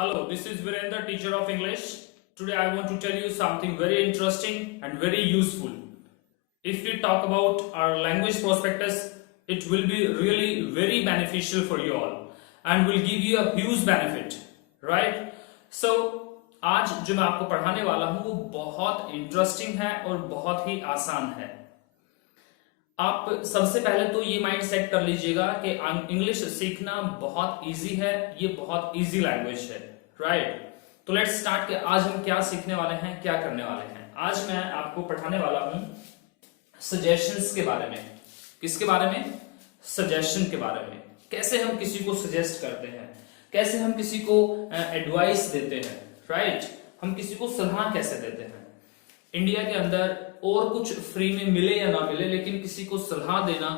Hello, this is Virendra, teacher of English. Today I want to tell you something very interesting and very useful. If we talk about our language prospectus, it will be really very beneficial for you all and will give you a huge benefit, right? So आज जो मैं आपको पढ़ाने वाला हूं वो बहुत interesting है और बहुत ही आसान है। आप सबसे पहले तो ये माइंड सेट कर लीजिएगा कि इंग्लिश सीखना बहुत इजी है, ये बहुत इजी लैंग्वेज है, राइट? तो लेट्स स्टार्ट कि आज हम क्या सीखने वाले हैं, क्या करने वाले हैं। आज मैं आपको पढ़ाने वाला हूं सजेशंस के बारे में। किसके बारे में? सजेशन के बारे में। कैसे हम किसी को सजेस्ट करते हैं, कैसे हम किसी को एडवाइस देते हैं, राइट? हम किसी को सलाह कैसे देते हैं। इंडिया के अंदर और कुछ फ्री में मिले या ना मिले, लेकिन किसी को सलाह देना,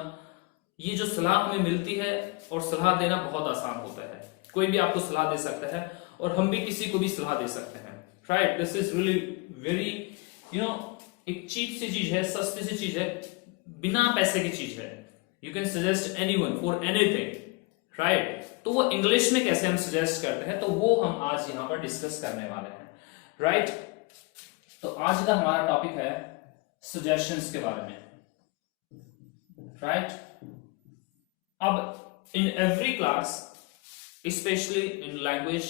ये जो सलाह हमें मिलती है और सलाह देना बहुत आसान होता है। कोई भी आपको सलाह दे सकता है और हम भी किसी को भी सलाह दे सकते हैं, right? This is really very एक चीप सी चीज है, सस्ती सी चीज है, बिना पैसे की चीज है। You can suggest anyone for anything, right? तो वो इंग्लिश में कैसे हम सजेस्ट करते हैं, तो वो हम आज यहां पर डिस्कस करने वाले हैं, राइट? तो आज का हमारा टॉपिक है सजेशंस के बारे में, राइट? अब in every class, specially in language,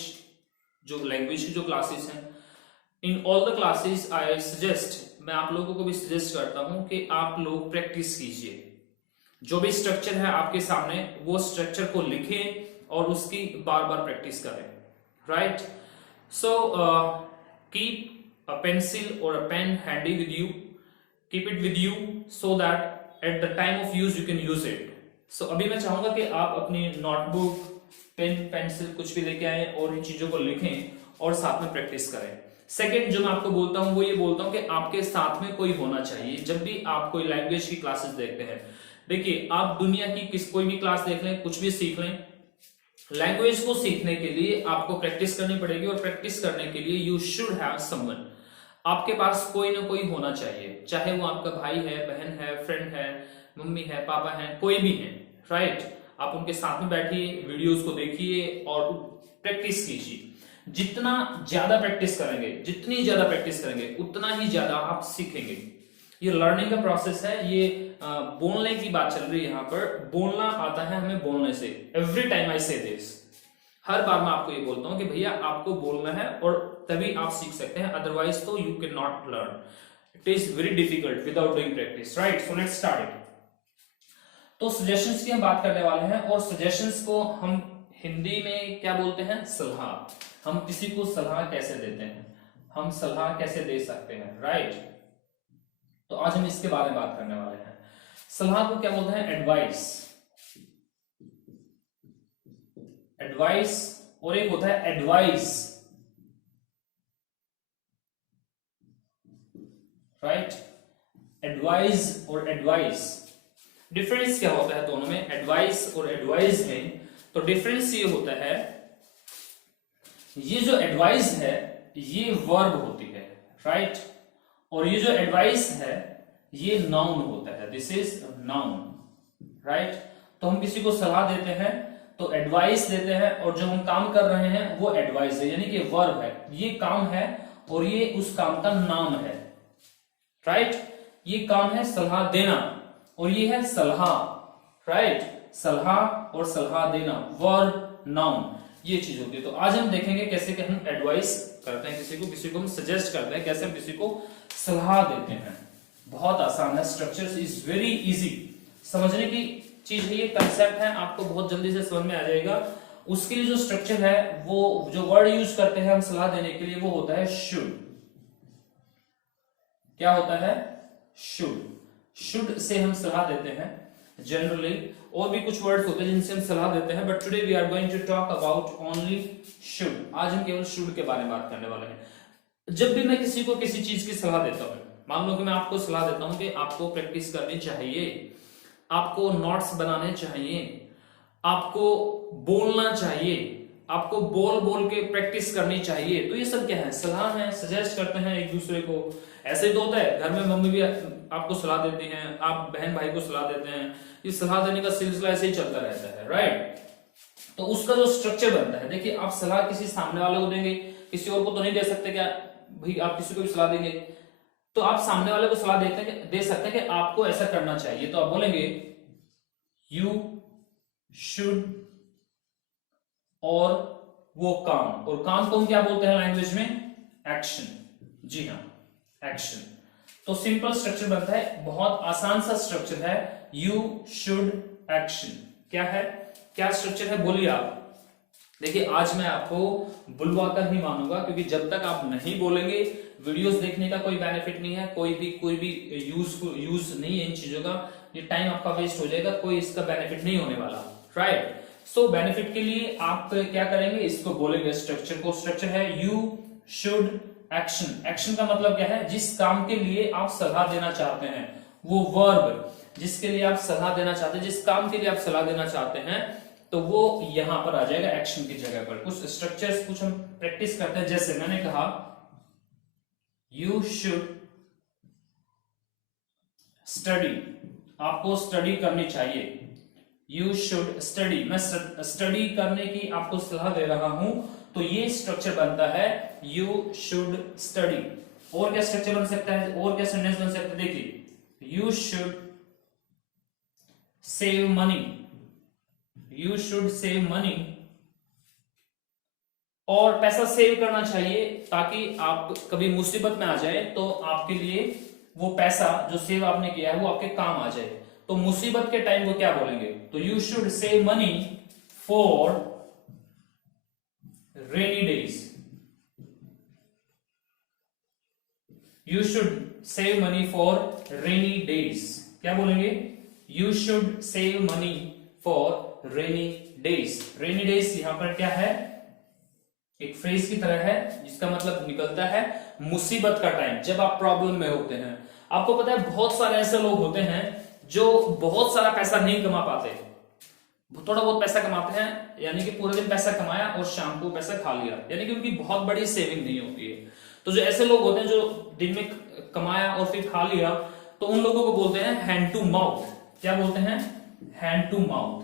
जो लैंग्वेज की जो क्लासेस हैं, in all the classes I suggest, मैं आप लोगों को भी सजेस्ट करता हूं कि आप लोग प्रैक्टिस कीजिए। जो भी स्ट्रक्चर है आपके सामने, वो स्ट्रक्चर को लिखें और उसकी बार बार प्रैक्टिस करें, right? So keep a pencil or a pen handy with you, keep it with you so that at the time of use you can use it. So अभी मैं चाहूंगा कि आप अपनी नोटबुक, पेन, पेंसिल कुछ भी लेके आए और इन चीजों को लिखें और साथ में प्रैक्टिस करें। सेकेंड जो मैं आपको बोलता हूं वो ये बोलता हूं कि आपके साथ में कोई होना चाहिए जब भी आप कोई लैंग्वेज की क्लासेस देखते हैं। देखिए, आप दुनिया की कोई भी क्लास देख लें, कुछ भी सीख लें, लैंग्वेज को सीखने के लिए आपको प्रैक्टिस करनी पड़ेगी और प्रैक्टिस करने के लिए यू शुड हैव समवन। आपके पास कोई ना कोई होना चाहिए, चाहे वो आपका भाई है, बहन है, फ्रेंड है, मम्मी है, पापा है, कोई भी है, राइट? आप उनके साथ में बैठिए, वीडियोस को देखिए और प्रैक्टिस कीजिए। जितना ज्यादा प्रैक्टिस करेंगे, जितनी ज्यादा प्रैक्टिस करेंगे, उतना ही ज्यादा आप सीखेंगे। ये लर्निंग का प्रोसेस है। ये बोलने की बात चल रही है यहाँ पर। बोलना आता है हमें बोलने से। एवरी टाइम आई से दिस, हर बार मैं आपको ये बोलता हूं कि भैया आपको बोलना है और तभी आप सीख सकते हैं, अदरवाइज तो you can not learn. It is very difficult without doing practice, right? So let's start it. तो सजेशंस की हम बात करने वाले हैं और सजेशंस को हम हिंदी में क्या बोलते हैं? सलाह। हम किसी को सलाह कैसे देते हैं, हम सलाह कैसे दे सकते हैं, राइट? तो आज हम इसके बारे में बात करने वाले हैं। सलाह को क्या बोलते हैं? एडवाइस। एडवाइस और एक होता है एडवाइस, राइट? एडवाइस और एडवाइस, डिफरेंस क्या होता है दोनों में? एडवाइस और एडवाइस में तो डिफरेंस ये होता है, ये जो एडवाइस है ये वर्ब होती है, राइट? और ये जो एडवाइस है ये नाउन होता है। This is noun, right? तो हम किसी को सलाह देते हैं तो एडवाइस देते हैं, और जो हम काम कर रहे हैं वो एडवाइस है, यानी कि वर्ब है। ये काम है और ये उस काम का नाम है, राइट? ये काम है सलाह देना और ये है सलाह, राइट? सलाह और सलाह देना, वर्ब, नाउन, ये चीज होती है। तो आज हम देखेंगे कैसे कि हम एडवाइस करते हैं किसी को हम सजेस्ट करते हैं, कैसे हम किसी को सलाह देते हैं। बहुत आसान है, स्ट्रक्चर इज वेरी इजी, समझने की चीज है, ये कंसेप्ट है, आपको बहुत जल्दी से समझ में आ जाएगा। उसके लिए जो स्ट्रक्चर है, वो जो वर्ड यूज करते हैं हम सलाह देने के लिए, वो होता है शुड। क्या होता है? शुड। शुड से हम सलाह देते हैं जनरली, और भी कुछ वर्ड्स होते हैं जिनसे हम सलाह देते हैं, but today we are going to talk about only should. आज हम केवल शुड के बारे में बात करने वाले हैं। जब भी मैं किसी को किसी चीज की सलाह देता हूं, मान लो कि मैं आपको सलाह देता हूं कि आपको प्रैक्टिस करनी चाहिए, आपको नोट्स बनाने चाहिए, आपको बोलना चाहिए, आपको बोल बोल के प्रैक्टिस करनी चाहिए, तो ये सब क्या है? सलाह है, सजेस्ट करते हैं एक दूसरे को। ऐसे ही तो होता है, घर में मम्मी भी आपको सलाह देती हैं, आप बहन भाई को सलाह देते हैं, ये सलाह देने का सिलसिला ऐसे ही चलता रहता है, राइट? तो उसका जो स्ट्रक्चर बनता है, देखिए आप सलाह किसी सामने वाले को देंगे, किसी और को तो नहीं दे सकते क्या भाई, आप किसी को भी सलाह देंगे तो आप सामने वाले को सलाह दे सकते हैं कि आपको ऐसा करना चाहिए, तो आप बोलेंगे यू शुड, और वो काम, और काम को हम क्या बोलते हैं लैंग्वेज में, एक्शन। जी हाँ, एक्शन। तो सिंपल स्ट्रक्चर बनता है, बहुत आसान सा स्ट्रक्चर है, यू शुड एक्शन। क्या है, क्या स्ट्रक्चर है, बोलिए आप। देखिए आज मैं आपको बुलवाकर ही मानूंगा, क्योंकि जब तक आप नहीं बोलेंगे वीडियोस देखने का कोई बेनिफिट नहीं है, कोई भी यूज नहीं है इन चीजों का, ये टाइम आपका वेस्ट हो जाएगा, कोई इसका बेनिफिट नहीं होने वाला, राइट। सो बेनिफिट के लिए आप क्या करेंगे, इसको बोलेंगे स्ट्रक्चर को। स्ट्रक्चर है यू शुड एक्शन। एक्शन का मतलब क्या है, जिस काम के लिए आप सलाह देना चाहते हैं, वो वर्ब जिसके लिए आप सलाह देना चाहते हैं, जिस काम के लिए आप सलाह देना चाहते हैं, तो वो यहां पर आ जाएगा एक्शन की जगह पर। कुछ स्ट्रक्चर्स कुछ हम प्रैक्टिस करते हैं, जैसे मैंने कहा यू शुड स्टडी, आपको स्टडी करनी चाहिए, यू शुड स्टडी, मैं स्टडी करने की आपको सलाह दे रहा हूं, तो ये स्ट्रक्चर बनता है यू शुड स्टडी। और क्या स्ट्रक्चर बन सकता है, और क्या सेंटेंस बन सकता है, देखिए you should save money, you should save money, और पैसा सेव करना चाहिए ताकि आप कभी मुसीबत में आ जाए तो आपके लिए वो पैसा जो सेव आपने किया है वो आपके काम आ जाए। तो मुसीबत के टाइम वो क्या बोलेंगे, तो you should save money for rainy days, you should save money for rainy days. क्या बोलेंगे, you should save money for rainy days. Rainy days यहां पर क्या है, एक फ्रेज की तरह है जिसका मतलब निकलता है मुसीबत का टाइम, जब आप प्रॉब्लम में होते हैं। आपको पता है बहुत सारे ऐसे लोग होते हैं जो बहुत सारा पैसा नहीं कमा पाते, थोड़ा बहुत पैसा कमाते हैं, यानी कि पूरे दिन पैसा कमाया और शाम को पैसा खा लिया, यानी कि उनकी बहुत बड़ी सेविंग नहीं होती है। तो जो ऐसे लोग होते हैं जो दिन में कमाया और फिर खा लिया, तो उन लोगों को बोलते हैं हैंड टू माउथ। क्या बोलते हैं, hand to mouth,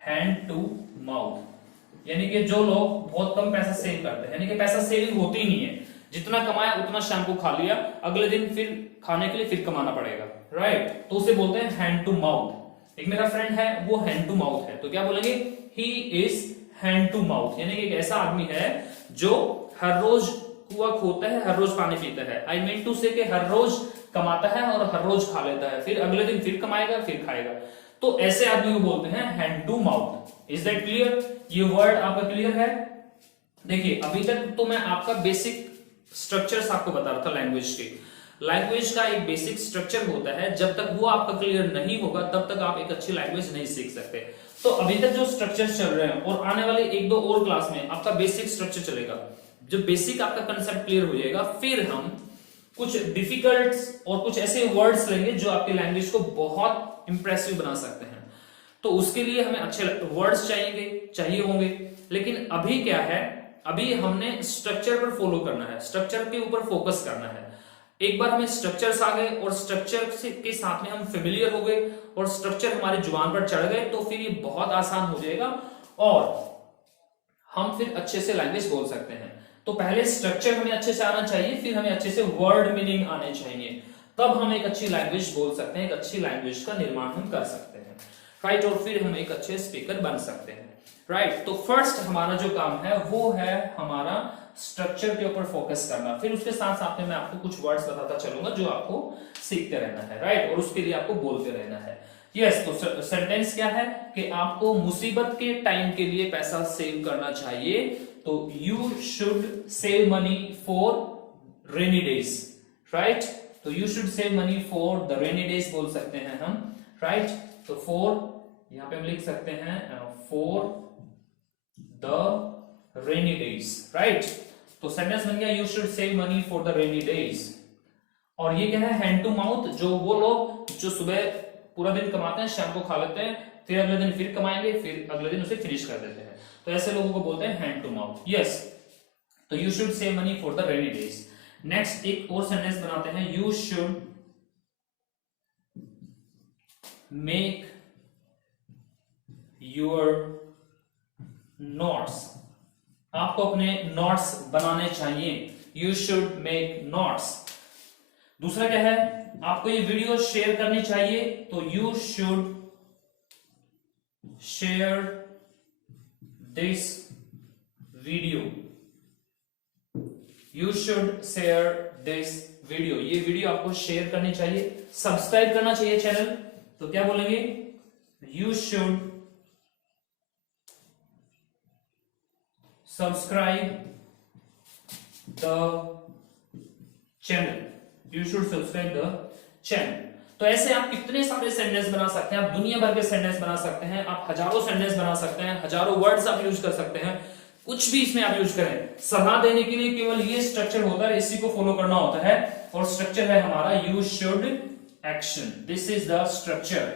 hand to mouth, यानी कि जो लोग बहुत कम पैसा सेव करते हैं, यानी कि पैसा सेविंग होती ही नहीं है, जितना कमाया उतना शाम को खा लिया, अगले दिन फिर खाने के लिए फिर कमाना पड़ेगा, राइट। तो उसे बोलते हैं हैंड टू माउथ। एक मेरा फ्रेंड है वो हैंड टू माउथ है, तो क्या बोलेंगे, he is hand to mouth, यानी कि एक ऐसा आदमी है जो हर रोज कुआं खोदता है, हर रोज पानी पीता है। आई मीन टू से कि हर रोज कमाता है और हर रोज खा लेता है, फिर अगले दिन फिर कमाएगा फिर खाएगा, तो ऐसे आदमी को बोलते हैं hand to mouth. Is that clear, ये वर्ड आपका क्लियर है। देखिए अभी तक तो मैं आपका बेसिक स्ट्रक्चर्स आपको बता रहा था लैंग्वेज के। लैंग्वेज का एक बेसिक स्ट्रक्चर होता है, जब तक वो आपका क्लियर नहीं होगा तब तक आप एक अच्छी लैंग्वेज नहीं सीख सकते। तो अभी तक जो स्ट्रक्चर चल रहे हैं और आने वाले एक दो और क्लास में आपका बेसिक स्ट्रक्चर चलेगा। जब बेसिक आपका कंसेप्ट क्लियर हो जाएगा, फिर हम कुछ डिफिकल्ट और कुछ ऐसे वर्ड्स लेंगे जो आपकी लैंग्वेज को बहुत इंप्रेसिव बना सकते हैं। तो उसके लिए हमें अच्छे वर्ड्स चाहिए होंगे। लेकिन अभी क्या है, अभी हमने स्ट्रक्चर पर फॉलो करना है, स्ट्रक्चर के ऊपर फोकस करना है। एक बार हमें स्ट्रक्चर्स आ गए और स्ट्रक्चर के साथ में हम फेमिलियर हो गए और स्ट्रक्चर हमारी जुबान पर चढ़ गए, तो फिर ये बहुत आसान हो जाएगा और हम फिर अच्छे से लैंग्वेज बोल सकते हैं। तो पहले स्ट्रक्चर हमें अच्छे से आना चाहिए, फिर हमें अच्छे से वर्ड मीनिंग आने चाहिए, तब हम एक अच्छी लैंग्वेज बोल सकते हैं, एक अच्छी लैंग्वेज का निर्माण हम कर सकते हैं, राइट। और फिर हम एक अच्छे स्पीकर बन सकते हैं, राइट। तो फर्स्ट हमारा जो काम है वो है हमारा स्ट्रक्चर के ऊपर फोकस करना। फिर उसके साथ साथ में मैं आपको कुछ वर्ड्स बताता चलूंगा जो आपको सीखते रहना है, राइट, और उसके लिए आपको बोलते रहना है। यस, तो सेंटेंस क्या है कि आपको मुसीबत के टाइम के लिए पैसा सेव करना चाहिए, तो you should save money for rainy days, right. तो you should save money for the rainy days बोल सकते हैं हम, राइट। तो फॉर यहां पे हम लिख सकते हैं for the rainy days, right. तो सेंटेंस बन गया you should save money for the rainy days. और ये क्या है, हैंड टू माउथ, जो वो लोग जो सुबह पूरा दिन कमाते हैं, शाम को खा लेते हैं, फिर अगले दिन फिर कमाएंगे, फिर अगले दिन उसे फिनिश कर देते हैं, तो ऐसे लोगों को बोलते हैं हैंड टू माउथ। यस, तो you should save money for the rainy days. Next एक और सेंटेंस बनाते हैं, you should make your notes, आपको अपने नोट्स बनाने चाहिए, यू शुड मेक नोट्स। दूसरा क्या है, आपको ये वीडियो शेयर करनी चाहिए, तो you should share this video, you should share this video, ये वीडियो आपको शेयर करनी चाहिए। सब्सक्राइब करना चाहिए चैनल, तो क्या बोलेंगे, you should subscribe the channel, you should subscribe the channel. तो ऐसे आप कितने सारे सेंटेंस बना सकते हैं, आप दुनिया भर के सेंटेंस बना सकते हैं, आप हजारों सेंटेंस बना सकते हैं, हजारों वर्ड्स आप यूज कर सकते हैं, कुछ भी इसमें आप यूज करें। सलाह देने के लिए केवल ये स्ट्रक्चर होता है, इसी को फॉलो करना होता है, और स्ट्रक्चर है हमारा you should action. This is the structure,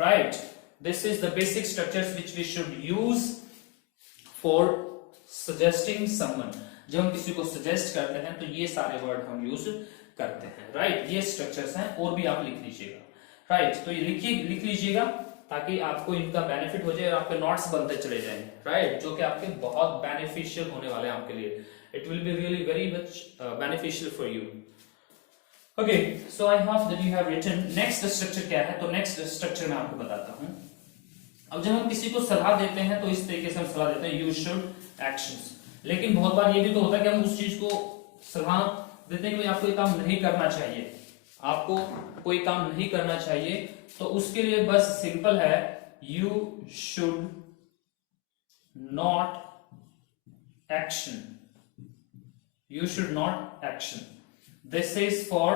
right, this is the basic structures which we should use for suggesting someone. जब हम किसी को सजेस्ट करते हैं तो ये सारे वर्ड हम यूज करते हैं, राइट, ये स्ट्रक्चर्स हैं, और भी आप लिख लीजिएगा, राइट, तो ये लिख लीजिएगा ताकि आपको इनका बेनिफिट हो जाए और आपके नोट्स बनते चले जाएंगे, राइट, जो कि आपके बहुत बेनिफिशियल होने वाले हैं आपके लिए। It will be really very much beneficial for you. Okay, so I hope that you have written. Next structure क्या है, तो नेक्स्ट स्ट्रक्चर मैं आपको बताता हूं। अब जब हम किसी को सलाह देते हैं तो इस तरीके से हम सलाह देते हैं, यू शुड एक्शंस। लेकिन बहुत बार ये भी तो होता है कि हम उस चीज को सलाह देते हैं कि आपको ये काम नहीं करना चाहिए, आपको कोई काम नहीं करना चाहिए, तो उसके लिए बस सिंपल है, you should not action, you should not action. This is for,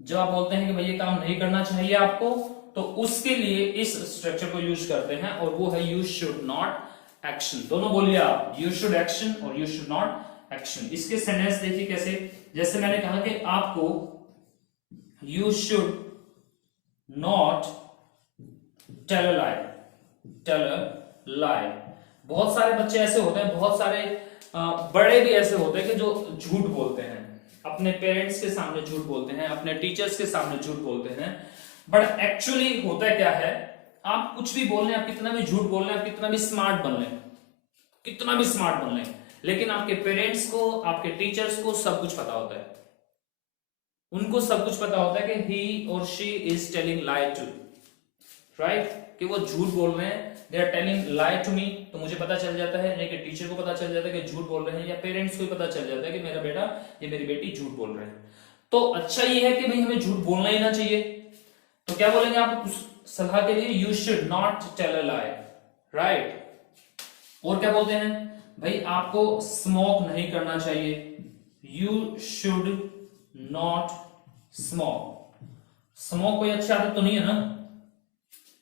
जब आप बोलते हैं कि भाई ये काम नहीं करना चाहिए आपको, तो उसके लिए इस स्ट्रक्चर को यूज करते हैं, और वो है यू शुड नॉट एक्शन। दोनों बोलिए आप, यू शुड एक्शन और यू शुड नॉट एक्शन। इसके सेंटेंस देखिए कैसे, जैसे मैंने कहा कि आपको you should not tell a lie, tell a lie. बहुत सारे बच्चे ऐसे होते हैं, बहुत सारे बड़े भी ऐसे होते हैं कि जो झूठ बोलते हैं, अपने पेरेंट्स के सामने झूठ बोलते हैं, अपने टीचर्स के सामने झूठ बोलते हैं, बट एक्चुअली होता क्या है, आप कुछ भी बोल लें, आप कितना भी झूठ बोल लें, आप कितना भी स्मार्ट बन लें, कितना भी स्मार्ट बन लें, लेकिन आपके पेरेंट्स को, आपके टीचर्स को सब कुछ पता होता है, उनको सब कुछ पता होता है कि ही और she is telling lie to, right, कि वो झूठ बोल रहे हैं, they are telling lie to me, तो मुझे पता चल जाता है, या कि टीचर को पता चल जाता है कि झूठ बोल रहे हैं, या पेरेंट्स को पता चल जाता है कि मेरा बेटा या मेरी बेटी झूठ बोल रहे हैं। तो अच्छा ये है कि भाई हमें झूठ बोलना ही ना चाहिए, तो क्या बोलेंगे आप उस सलाह के लिए, you should not tell a lie, right. और क्या बोलते हैं, भाई आपको स्मोक नहीं करना चाहिए, you should not smoke. Smoke कोई अच्छी आदत तो नहीं है ना,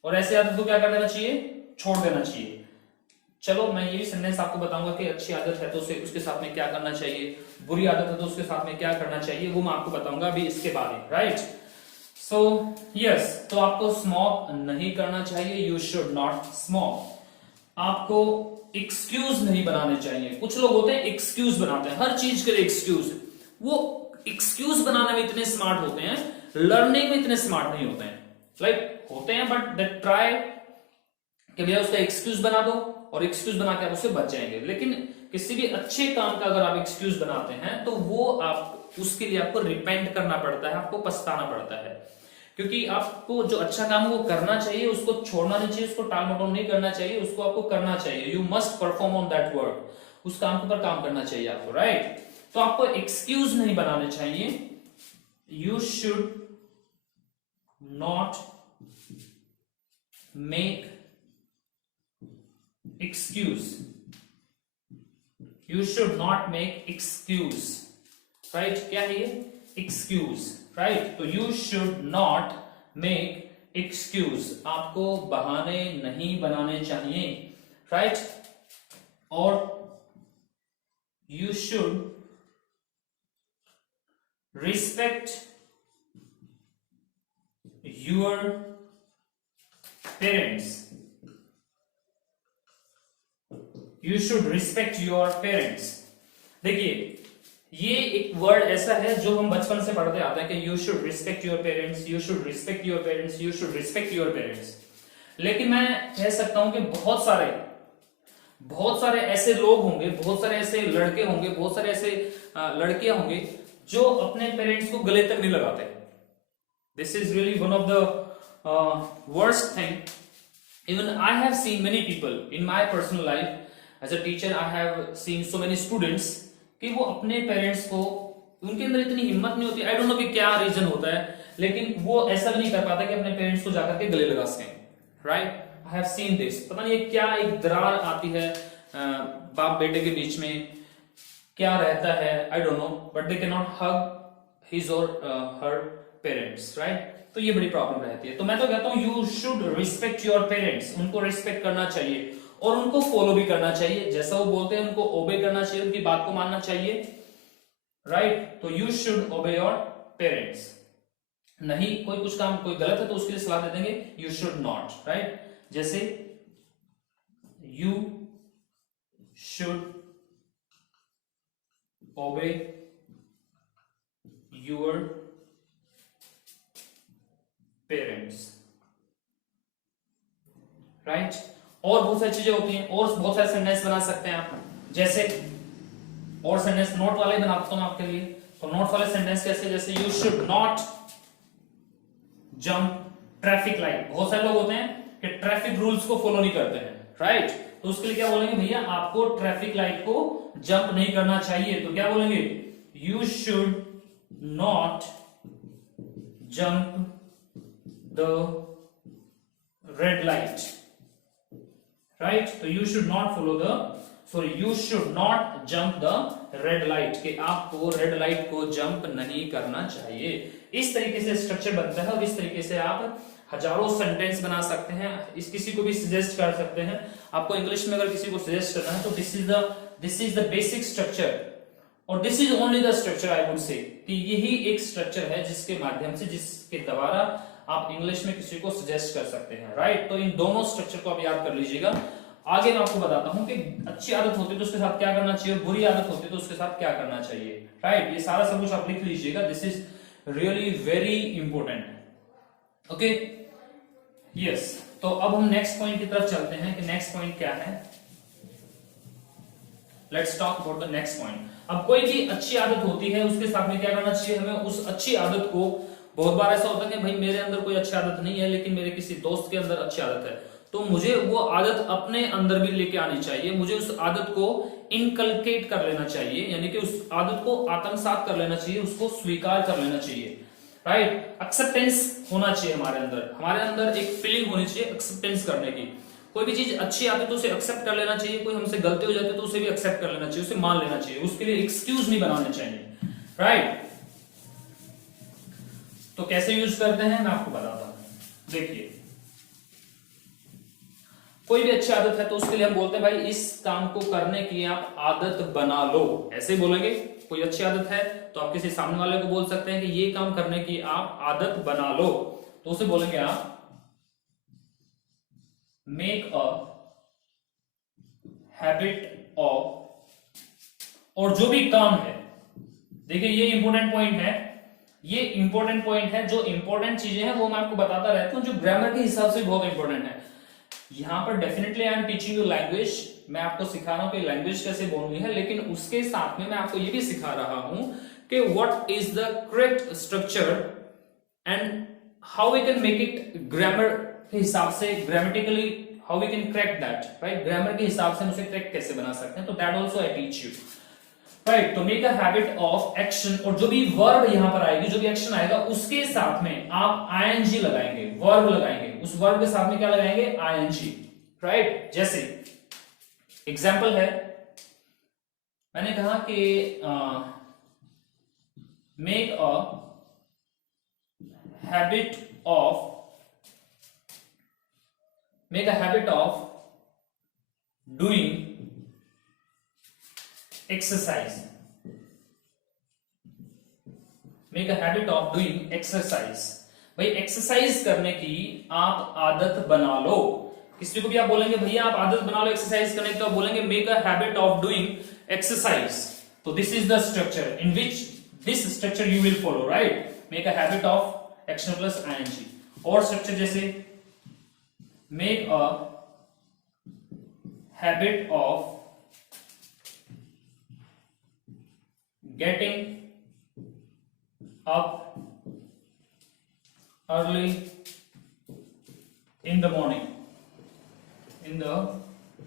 और ऐसी आदत को क्या कर देना चाहिए, छोड़ देना चाहिए। चलो मैं ये भी सेंटेंस आपको बताऊंगा कि अच्छी आदत है तो उसे उसके साथ में क्या करना चाहिए, बुरी आदत है तो उसके साथ में क्या करना चाहिए, वो मैं आपको बताऊंगा अभी इसके बारे, राइट। सो यस, तो आपको स्मोक नहीं करना चाहिए, यू शुड नॉट स्मोक। आपको एक्सक्यूज नहीं बनाने चाहिए। कुछ लोग होते हैं एक्सक्यूज बनाते हैं, हर चीज के लिए एक्सक्यूज। वो एक्सक्यूज बनाने में इतने स्मार्ट होते हैं, लर्निंग में इतने स्मार्ट नहीं होते हैं। लाइक होते हैं बट दे ट्राई कि भैया उसका एक्सक्यूज बना दो, और एक्सक्यूज बना के आप उससे बच जाएंगे। लेकिन किसी भी अच्छे काम का अगर आप एक्सक्यूज बनाते हैं तो वो आप उसके लिए आपको रिपेंट करना पड़ता है, आपको पछताना पड़ता है, क्योंकि आपको जो अच्छा काम है वो करना चाहिए, उसको छोड़ना नहीं चाहिए, उसको टाल मटोल नहीं करना चाहिए, उसको आपको करना चाहिए। You must perform on that work, उस काम के ऊपर काम करना चाहिए आपको, राइट। तो आपको एक्सक्यूज नहीं बनाने चाहिए, you should not make excuse, you should not make excuse, right, क्या है ये excuse, right, तो you should not make excuse, आपको बहाने नहीं बनाने चाहिए, right, और you should respect your parents, You should respect your parents। देखिए ये एक वर्ड ऐसा है जो हम बचपन से पढ़ते आते हैं कि you should respect your parents, you should respect your parents, you should respect your parents। लेकिन मैं कह सकता हूं कि बहुत सारे बहुत सारे ऐसे लोग होंगे, बहुत सारे ऐसे लड़के होंगे, बहुत सारे ऐसे लड़कियां होंगे जो अपने पेरेंट्स को गले तक नहीं लगाते। This is really one of the worst thing. Even I have seen many people in my personal life as a teacher. I have seen so many students कि वो अपने पेरेंट्स को, उनके अंदर इतनी हिम्मत नहीं होती, आई डोंट नो कि क्या रीजन होता है, लेकिन वो ऐसा भी नहीं कर पाता कि अपने पेरेंट्स को जाकर के गले लगा सकें। Right, I have seen this. पता नहीं क्या एक दरार आती है बाप बेटे के बीच में, क्या रहता है, I don't know, but they can not hug his और हर पेरेंट्स। राइट, तो ये बड़ी प्रॉब्लम रहती है। तो मैं तो कहता हूं you should respect your parents, उनको रिस्पेक्ट करना चाहिए और उनको फॉलो भी करना चाहिए, जैसा वो बोलते हैं उनको ओबे करना चाहिए, उनकी बात को मानना चाहिए। राइट, तो यू शुड ओबे योर पेरेंट्स। नहीं कोई कुछ काम कोई गलत है तो उसके लिए सलाह दे देंगे यू शुड नॉट। राइट, जैसे यू शुड ओबे योर पेरेंट्स। राइट, और बहुत सारी चीजें होती हैं, और बहुत सारे सेंटेंस बना सकते हैं आप, जैसे और सेंटेंस नोट वाले बनाता हूं आपके लिए। तो नोट वाले सेंटेंस कैसे, जैसे you should not jump traffic light. बहुत सारे लोग होते हैं कि ट्रैफिक रूल्स को फॉलो नहीं करते हैं। राइट, तो उसके लिए क्या बोलेंगे, भैया आपको ट्रैफिक लाइट को जंप नहीं करना चाहिए, तो क्या बोलेंगे, you should not jump the red light। right, तो you should not follow the you should not jump the red light, कि आपको रेड लाइट को जंप नहीं करना चाहिए। इस तरीके से स्ट्रक्चर बनता है और इस तरीके से आप हजारों सेंटेंस बना सकते हैं। इस किसी को भी सजेस्ट कर सकते हैं। आपको इंग्लिश में अगर किसी को सजेस्ट करना है तो this is the basic structure और this is only the structure, I would say कि यही एक स्ट्रक्चर है जिसके माध्यम से, जिसके द्वारा आप इंग्लिश में किसी को सजेस्ट कर सकते हैं। राइट, तो इन दोनों स्ट्रक्चर को आप याद कर लीजिएगा। आगे मैं आपको बताता हूं कि अच्छी आदत होती है तो उसके साथ क्या करना चाहिए, बुरी आदत होती है तो उसके साथ क्या करना चाहिए। राइट, ये सारा सब कुछ आप लिख लीजिएगा। This is really very important. Okay, yes, तो अब हम नेक्स्ट पॉइंट की तरफ चलते हैं कि नेक्स्ट पॉइंट क्या है। Let's talk about the next point. अब कोई भी अच्छी आदत होती है उसके साथ में क्या करना चाहिए, हमें उस अच्छी आदत को, बहुत बार ऐसा होता है कि भाई मेरे अंदर कोई अच्छी आदत नहीं है लेकिन मेरे किसी दोस्त के अंदर अच्छी आदत है, तो मुझे वो आदत अपने अंदर भी लेके आनी चाहिए। मुझे उस आदत को इनकलकेट कर लेना चाहिए, यानी कि उस आदत को आत्मसात कर लेना चाहिए, उसको स्वीकार कर लेना चाहिए। राइट, एक्सेप्टेंस होना चाहिए हमारे अंदर एक फीलिंग होनी चाहिए एक्सेप्टेंस करने की। कोई भी चीज अच्छी आती है तो उसे एक्सेप्ट कर लेना चाहिए, कोई हमसे गलती हो जाती है तो उसे भी एक्सेप्ट कर लेना चाहिए, उसे मान लेना चाहिए, उसके लिए एक्सक्यूज नहीं बनाने चाहिए। राइट, तो कैसे यूज करते हैं मैं आपको बताता हूं। देखिए, कोई भी अच्छी आदत है तो उसके लिए हम बोलते हैं भाई इस काम को करने की आप आदत बना लो, ऐसे बोलेंगे। कोई अच्छी आदत है तो आप किसी सामने वाले को बोल सकते हैं कि ये काम करने की आप आदत बना लो, तो उसे बोलेंगे आप मेक अ हैबिट ऑफ। और जो भी काम है, देखिए ये इंपॉर्टेंट पॉइंट है, ये इंपॉर्टेंट पॉइंट है। जो इंपॉर्टेंट चीजें हैं वो मैं आपको बताता रहता हूं, जो ग्रामर के हिसाब से बहुत इंपॉर्टेंट है। यहां पर definitely I am teaching you language, मैं आपको सिखा रहा हूं कि लैंग्वेज कैसे बोलनी है, लेकिन उसके साथ में मैं आपको ये भी सिखा रहा हूं कि what is the correct structure and how we can make it grammar के हिसाब से, grammatically how we can crack that. Right, grammar के हिसाब से हम उसे क्रैक कैसे बना सकते हैं, तो that also I teach you. Right, तो make a habit of action, और जो भी वर्ब यहां पर आएगी, जो भी एक्शन आएगा उसके साथ में आप आईएनजी लगाएंगे, वर्ब लगाएंगे, उस वर्ब के साथ में क्या लगाएंगे, आईएनजी। राइट, जैसे एग्जाम्पल है, मैंने कहा कि make a habit of, make a habit of doing exercise, make a habit of doing exercise. भाई एक्सरसाइज करने की आप आदत बना लो। किसी को भी आप बोलेंगे भैया आप आदत बना लो एक्सरसाइज करने की, तो आप बोलेंगे make a habit of doing exercise. तो this is the structure in which this structure you will follow. Right, make a habit of action plus ING. और स्ट्रक्चर जैसे make a habit of getting up early in the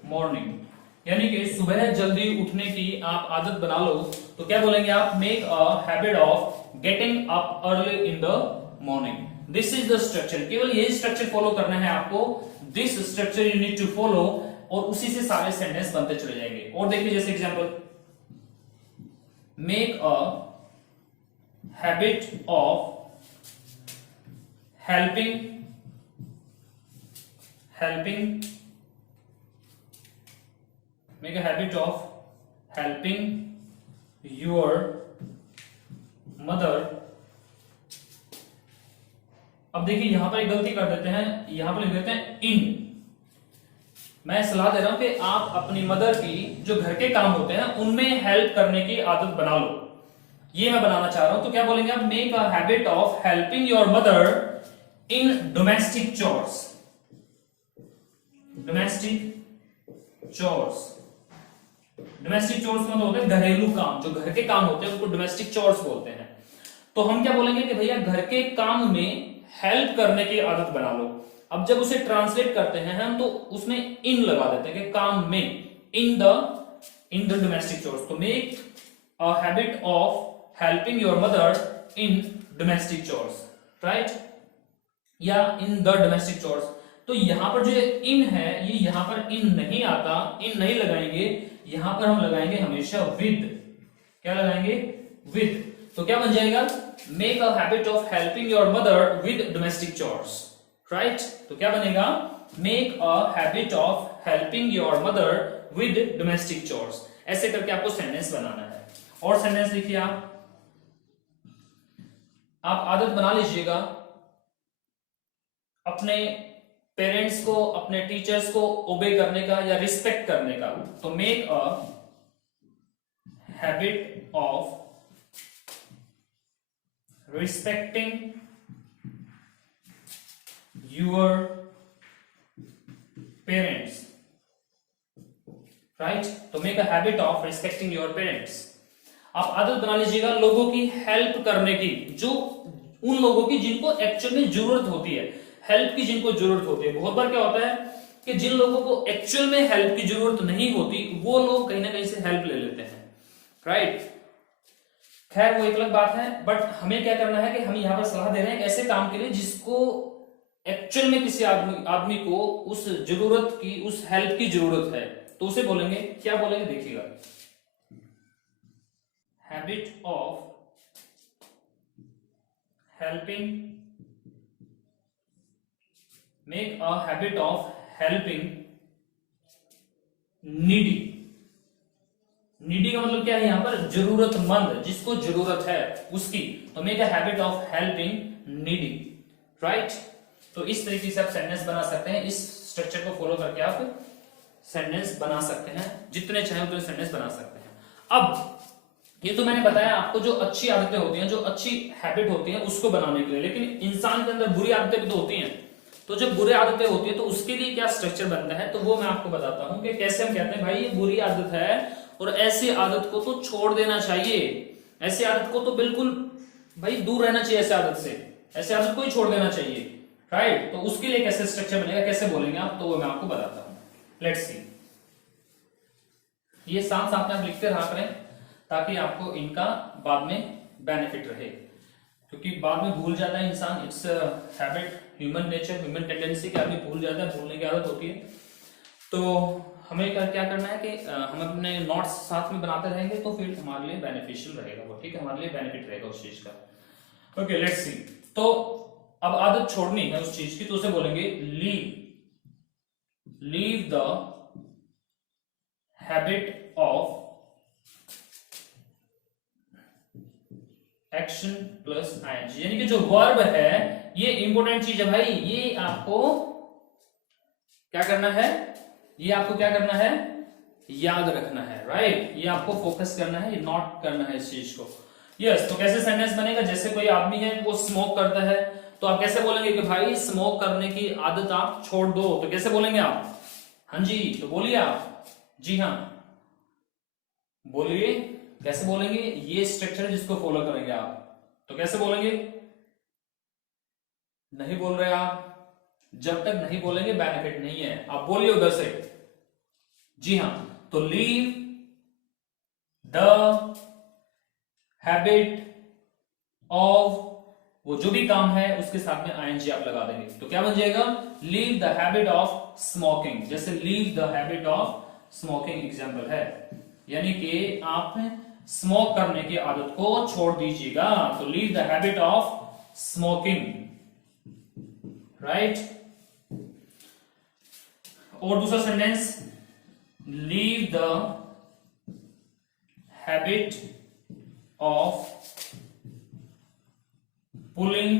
morning, यानी कि सुबह जल्दी उठने की आप आदत बना लो। तो क्या बोलेंगे आप? Make a habit of getting up early in the morning. This is the structure, केवल यही स्ट्रक्चर फॉलो करना है आपको। This structure you need to follow, और उसी से सारे सेंटेंस बनते चले जाएंगे। और देखिए जैसे example, make a habit of make a habit of helping your mother। अब देखिए यहां पर एक गलती कर देते हैं, यहां पर लिख देते हैं इन। मैं सलाह दे रहा हूं कि आप अपनी मदर की जो घर के काम होते हैं उनमें हेल्प करने की आदत बना लो, ये मैं बनाना चाह रहा हूं। तो क्या बोलेंगे आप? Make a habit of helping your mother in domestic chores. Domestic chores मतलब होते हैं घरेलू काम, जो घर के काम होते हैं उनको डोमेस्टिक चोर्स बोलते हैं। तो हम क्या बोलेंगे कि भैया घर के काम में हेल्प करने की आदत बना लो। अब जब उसे ट्रांसलेट करते हैं हम, तो उसमें इन लगा देते हैं कि काम में, इन द डोमेस्टिक चोर्स। तो make a habit of helping your mother in domestic chores, right, या इन द डोमेस्टिक चोर्स। तो यहां पर जो इन है, ये यहां पर इन नहीं आता, इन नहीं लगाएंगे, यहां पर हम लगाएंगे हमेशा विद। क्या लगाएंगे? विद। तो क्या बन जाएगा? Make a habit of helping your mother with domestic chores, right. तो क्या बनेगा? Make a habit of helping your mother with domestic chores. ऐसे करके आपको सेंटेंस बनाना है। और सेंटेंस लिखिए आप आदत बना लीजिएगा अपने पेरेंट्स को, अपने टीचर्स को ओबे करने का या रिस्पेक्ट करने का। तो make a habit of respecting your parents, right. तो make a habit of respecting your parents. आप आदत बना लीजिएगा लोगों की हेल्प करने की, जो उन लोगों की जिनको एक्चुअल में जरूरत होती है, हेल्प की जिनको जरूरत होती है। बहुत बार क्या होता है कि जिन लोगों को एक्चुअल में हेल्प की जरूरत नहीं होती, वो लोग कहीं ना कहीं से हेल्प ले लेते हैं, राइट। खैर वो एक अलग बात है, बट हमें क्या करना है कि हम यहाँ पर सलाह दे रहे हैं ऐसे काम के लिए जिसको एक्चुअल में किसी आदमी को उस जरूरत की, उस हेल्प की जरूरत है। तो उसे बोलेंगे, क्या बोलेंगे देखिएगा, habit of helping, make a habit of helping needy. Needy का मतलब क्या है यहां पर? जरूरतमंद, जिसको जरूरत है उसकी। तो make a habit of helping needy, right. तो इस तरीके से आप सेंटेंस बना सकते हैं। इस स्ट्रक्चर को फॉलो करके आप सेंटेंस बना सकते हैं, जितने चाहे उतने सेंटेंस बना सकते हैं। अब ये तो मैंने बताया आपको जो अच्छी आदतें होती हैं, जो अच्छी हैबिट होती हैं उसको बनाने के लिए, लेकिन इंसान के अंदर बुरी आदतें भी तो होती हैं। तो जब बुरी आदतें होती है तो उसके लिए क्या स्ट्रक्चर बनता है, तो वो मैं आपको बताता हूं कि कैसे हम कहते हैं भाई ये बुरी आदत है और ऐसी आदत को तो छोड़ देना चाहिए, ऐसी आदत को तो बिल्कुल भाई दूर रहना चाहिए, ऐसी आदत से, ऐसी आदत को ही छोड़ देना चाहिए, राइट। तो उसके लिए कैसे स्ट्रक्चर बनेगा, कैसे बोलेंगे आप, तो वो मैं आपको बताता हूं। लेट्स सी, ये साथ साथ में आप लिखते रहा करें ताकि आपको इनका बाद में बेनिफिट रहे, क्योंकि बाद में भूल जाता है इंसान। It's habit, human nature, human tendency कि आदमी भूल जाता है, भूलने की आदत होती है। तो हमें क्या करना है कि हम अपने नोट्स साथ में बनाते रहेंगे तो फिर हमारे लिए बेनिफिशियल रहेगा वो, ठीक है, हमारे लिए बेनिफिट रहेगा उस चीज का। Okay let's see. तो अब आदत छोड़नी है उस चीज की, तो उसे बोलेंगे leave the habit of action plus ING, यानी कि जो वर्ब है ये इंपॉर्टेंट चीज है भाई। ये आपको क्या करना है, ये आपको क्या करना है, याद रखना है, राइट। ये आपको फोकस करना है, ये नोट करना है इस चीज को। यस, तो कैसे सेंटेंस बनेगा, जैसे कोई आदमी है वो स्मोक करता है, तो आप कैसे बोलेंगे कि भाई स्मोक करने की आदत आप छोड़ दो, तो कैसे बोलेंगे आप? हाँ जी, तो बोलिए आप, जी हाँ, बोलिए कैसे बोलेंगे, ये स्ट्रक्चर है जिसको फॉलो करेंगे आप, तो कैसे बोलेंगे? नहीं बोल रहे आप, जब तक नहीं बोलेंगे बेनिफिट नहीं है, आप बोलिए उधर से। जी हाँ, तो लीव द हैबिट ऑफ, वो जो भी काम है उसके साथ में आईएनजी आप लगा देंगे, तो क्या बन जाएगा? Leave the habit of smoking, जैसे leave the habit of smoking example है, यानी कि आप स्मोक करने की आदत को छोड़ दीजिएगा, तो leave the habit of smoking, right. और दूसरा sentence, leave the habit of pulling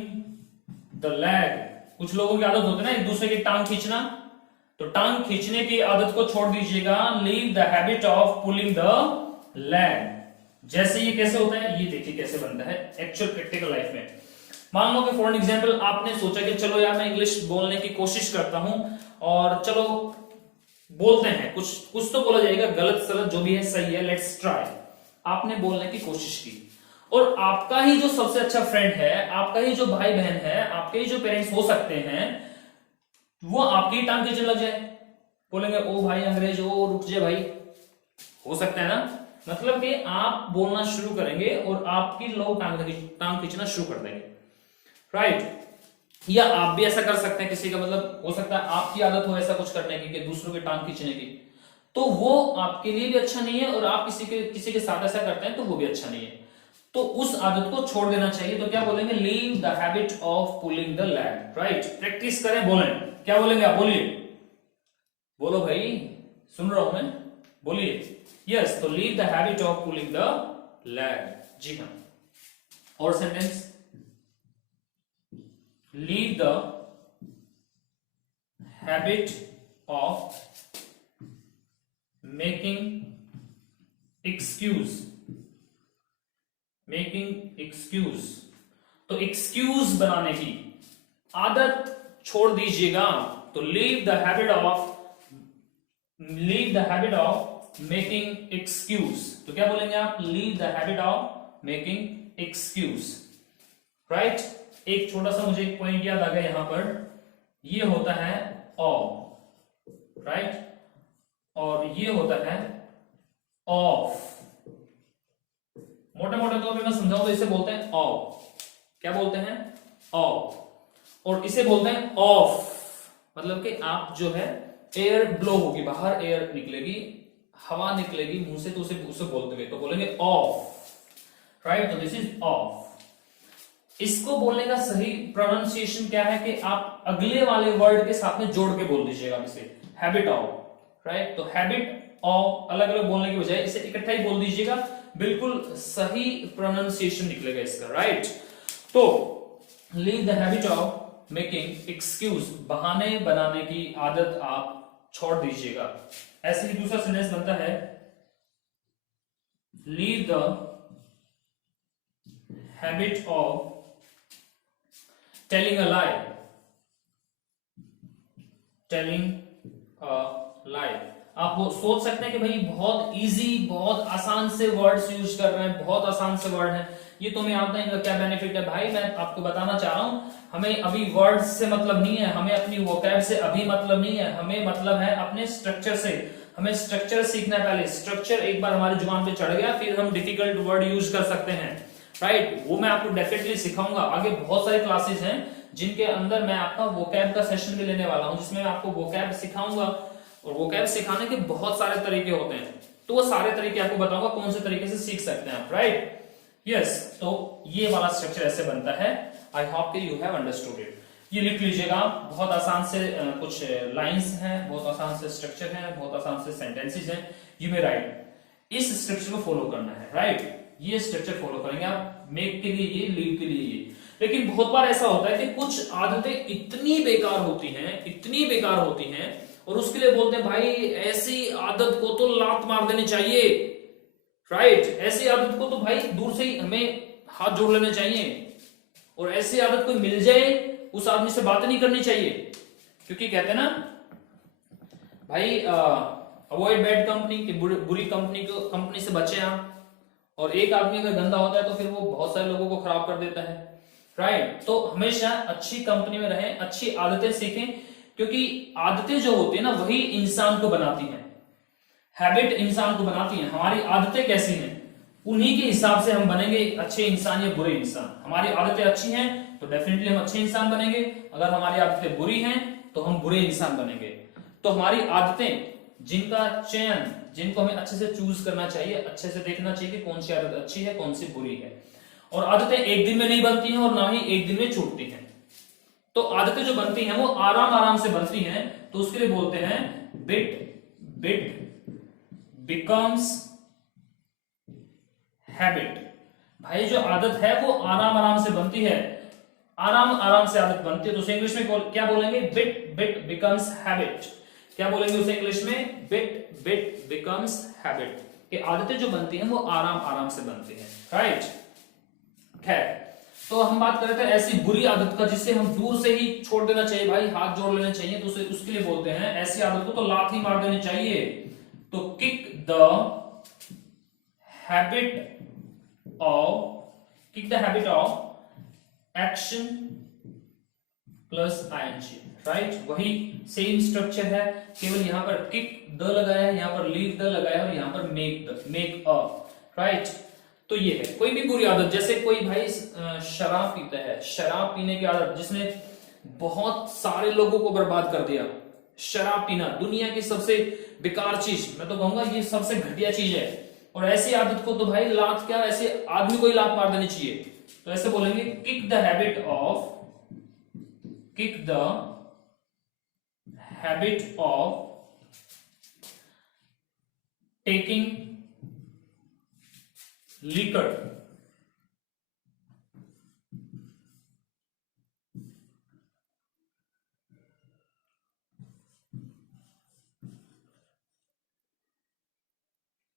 the lag, कुछ लोगों की आदत होती है ना एक दूसरे की टांग खींचना, तो टांग खींचने की आदत को छोड़ दीजिएगा, leave the habit of pulling the lag. जैसे ये कैसे होता है, ये देखिए कैसे बनता है एक्चुअल प्रैक्टिकल लाइफ में। मान लो कि फॉर एग्जांपल आपने सोचा कि चलो यार मैं इंग्लिश बोलने की कोशिश करता हूं और चलो बोलते हैं, कुछ कुछ तो बोला जाएगा, गलत सलत जो भी है सही है, लेट्स ट्राई। आपने बोलने की कोशिश की और आपका ही जो सबसे अच्छा फ्रेंड है, आपका ही जो भाई बहन है, आपके ही जो पेरेंट्स हो सकते हैं, वो आपकी टांग खींचने लग जाए, बोलेंगे ओ भाई अंग्रेज, ओ रुक जाए भाई, हो सकता है ना, मतलब कि आप बोलना शुरू करेंगे और आपकी लोग टांग खींचना शुरू कर देंगे, राइट। या आप भी ऐसा कर सकते हैं, किसी का मतलब हो सकता है आपकी आदत हो ऐसा कुछ करने की कि दूसरों की टांग खींचने की, तो वो आपके लिए भी अच्छा नहीं है, और आप किसी के साथ ऐसा करते हैं तो वो भी अच्छा नहीं है, तो उस आदत को छोड़ देना चाहिए। तो क्या बोलेंगे? Leave the habit of pulling the lag, right. Practice करें, बोलें, क्या बोलेंगे आप? बोलिए, बोलो भाई, सुन रहा हूं मैं, बोलिए। यस, तो leave the habit of pulling the leg, जी हाँ। और sentence, leave the habit of making excuse, making excuse, तो एक्सक्यूज बनाने की आदत छोड़ दीजिएगा, तो leave the habit of making excuse, तो क्या बोलेंगे आप? Leave the habit of making excuse, right. एक छोटा सा मुझे एक पॉइंट याद आ गया यहां पर, ये होता है ऑफ, राइट, और ये होता है ऑफ। मोटे मोटे तौर पे मैं समझाऊं तो इसे बोलते हैं ऑफ, क्या बोलते हैं? ऑफ, और इसे बोलते हैं ऑफ, मतलब कि आप जो है एयर ब्लो होगी, बाहर एयर निकलेगी, हवा निकलेगी मुंह से, तो उसे बोलते हुए तो बोलेंगे ऑफ, राइट, तो दिस इज ऑफ। इसको बोलने का सही प्रोनाउंसिएशन क्या है कि आप अगले वाले वर्ड के साथ में जोड़ के बोल दीजिएगा इसे, हैबिट ऑफ, राइट, तो हैबिट ऑफ अलग अलग बोलने की बजाय इसे इकट्ठा ही बोल दीजिएगा, बिल्कुल सही प्रोनाउंसिएशन निकलेगा इसका, राइट। तो leave the habit of making excuse, बहाने बनाने की आदत आप छोड़ दीजिएगा। ऐसे ही दूसरा सेंटेंस बनता है, leave the habit of telling a lie, telling a lie. आप वो सोच सकते हैं कि भाई बहुत इजी, बहुत आसान से वर्ड्स यूज कर रहे हैं, बहुत आसान से वर्ड हैं, ये तो मैं आता है, इनका क्या बेनिफिट है? भाई मैं आपको बताना चाह रहा हूं, हमें अभी वर्ड्स से मतलब नहीं है, हमें अपनी वोकैब से अभी मतलब नहीं है, हमें मतलब है अपने स्ट्रक्चर से। हमें स्ट्रक्चर सीखना है पहले, स्ट्रक्चर एक बार हमारी जुबान पे चढ़ गया फिर हम डिफिकल्ट वर्ड यूज कर सकते हैं, राइट। वो मैं आपको डेफिनेटली सिखाऊंगा, आगे बहुत सारे क्लासेस हैं जिनके अंदर मैं आपका वोकैब का सेशन भी लेने वाला हूं, जिसमें मैं आपको वोकैब सिखाऊंगा, और वोकैब सिखाने के बहुत सारे तरीके होते हैं, तो वो सारे तरीके आपको बताऊंगा कौन से तरीके से सीख सकते हैं आप, राइट। यस, तो ये वाला स्ट्रक्चर ऐसे बनता है। आई होप कि यू हैव अंडरस्टूड इट। ये लिख लीजिएगा, बहुत आसान से कुछ लाइंस हैं, बहुत आसान से स्ट्रक्चर हैं, बहुत आसान से सेंटेंसेस हैं, यू मे राइट। इस स्ट्रक्चर को फॉलो करना है, राइट, ये स्ट्रक्चर फॉलो करेंगे आप, मेक के लिए ये, लीव के लिए ये। लेकिन बहुत बार ऐसा होता है कि कुछ आदतें इतनी बेकार होती हैं, इतनी बेकार होती हैं, और उसके लिए बोलते हैं भाई ऐसी आदत को तो लात मार देनी चाहिए, राइट, ऐसी आदत को तो भाई दूर से ही हमें हाथ जोड़ लेने चाहिए, और ऐसी आदत कोई मिल जाए उस आदमी से बात नहीं करनी चाहिए, क्योंकि कहते हैं ना भाई अवॉइड बैड कंपनी, कि बुरी कंपनी से बचे आप। और एक आदमी अगर गंदा होता है तो फिर वो बहुत सारे लोगों को खराब कर देता है, राइट। तो हमेशा अच्छी कंपनी में रहें, अच्छी आदतें सीखें, क्योंकि आदतें जो होती है ना वही इंसान को बनाती हैं। हैबिट इंसान को बनाती है। हमारी आदतें कैसी हैं उन्हीं के हिसाब से हम बनेंगे अच्छे इंसान या बुरे इंसान। हमारी आदतें अच्छी हैं तो डेफिनेटली हम अच्छे इंसान बनेंगे, अगर हमारी आदतें बुरी हैं तो हम बुरे इंसान बनेंगे। तो हमारी आदतें जिनका चयन, जिनको हमें अच्छे से चूज करना चाहिए, अच्छे से देखना चाहिए कि कौन सी आदत अच्छी है कौन सी बुरी है। और आदतें एक दिन में नहीं बनती हैं और ना ही एक दिन में छूटती हैं। तो आदतें जो बनती हैं वो आराम आराम से बनती हैं, तो उसके लिए बोलते हैं बिट बिट बिकम्स हैबिट। भाई जो आदत है वो आराम आराम से बनती है, आराम आराम से आदत बनती है। तो उसे इंग्लिश में क्या बोलेंगे? Bit bit becomes habit. क्या बोलेंगे उसे इंग्लिश में? Bit bit becomes habit. कि आदतें जो बनती हैं वो आराम आराम से बनती हैं, राइट। खैर, तो हम बात कर रहे थे ऐसी बुरी आदत का जिससे हम दूर से ही छोड़ देना चाहिए, भाई हाथ जोड़ लेने चाहिए। तो उसके लिए बोलते हैं ऐसी आदत को तो लात ही मार देनी चाहिए। तो kick the habit of action plus ING, right. वही सेम स्ट्रक्चर है, केवल यहां पर किक द लगाया है, यहां पर लीव द लगाया है और यहां पर मेक अ, राइट। तो ये है कोई भी बुरी आदत, जैसे कोई भाई शराब पीता है, शराब पीने की आदत जिसने बहुत सारे लोगों को बर्बाद कर दिया। शराब पीना दुनिया की सबसे बेकार चीज, मैं तो कहूंगा ये सबसे घटिया चीज है। और ऐसी आदत को तो भाई लात क्या, ऐसे आदमी को ही लात मार देनी चाहिए। तो ऐसे बोलेंगे kick the habit of taking liquor,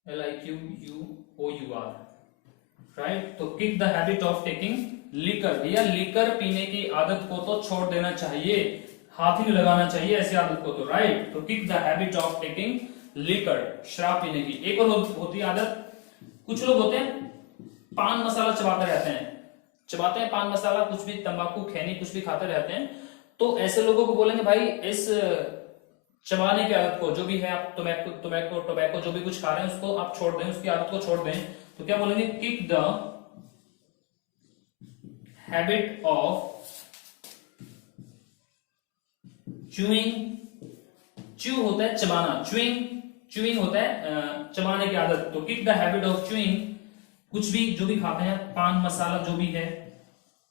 LIQUOUR, right. तो kick the habit of taking liquor, भैया लिकर पीने की आदत को तो छोड़ देना चाहिए, हाथ ही नहीं लगाना चाहिए ऐसी आदत को तो, राइट। तो kick the habit of taking liquor, शराब पीने की। एक और होती है आदत, कुछ लोग होते हैं पान मसाला चबाते रहते हैं पान मसाला, कुछ भी तंबाकू खैनी कुछ भी खाते रहते हैं। तो ऐसे लोगों को बोलेंगे भाई इस चबाने की आदत को, जो भी है आप टोबैको जो भी कुछ खा रहे हैं उसको आप छोड़ दें, उसकी आदत को छोड़ दें। तो क्या बोलेंगे? Kick the habit of chew होता है चबाना, च्यूइंग होता है चबाने की आदत। तो kick the habit of chewing, कुछ भी जो भी खाते हैं पान मसाला जो भी है,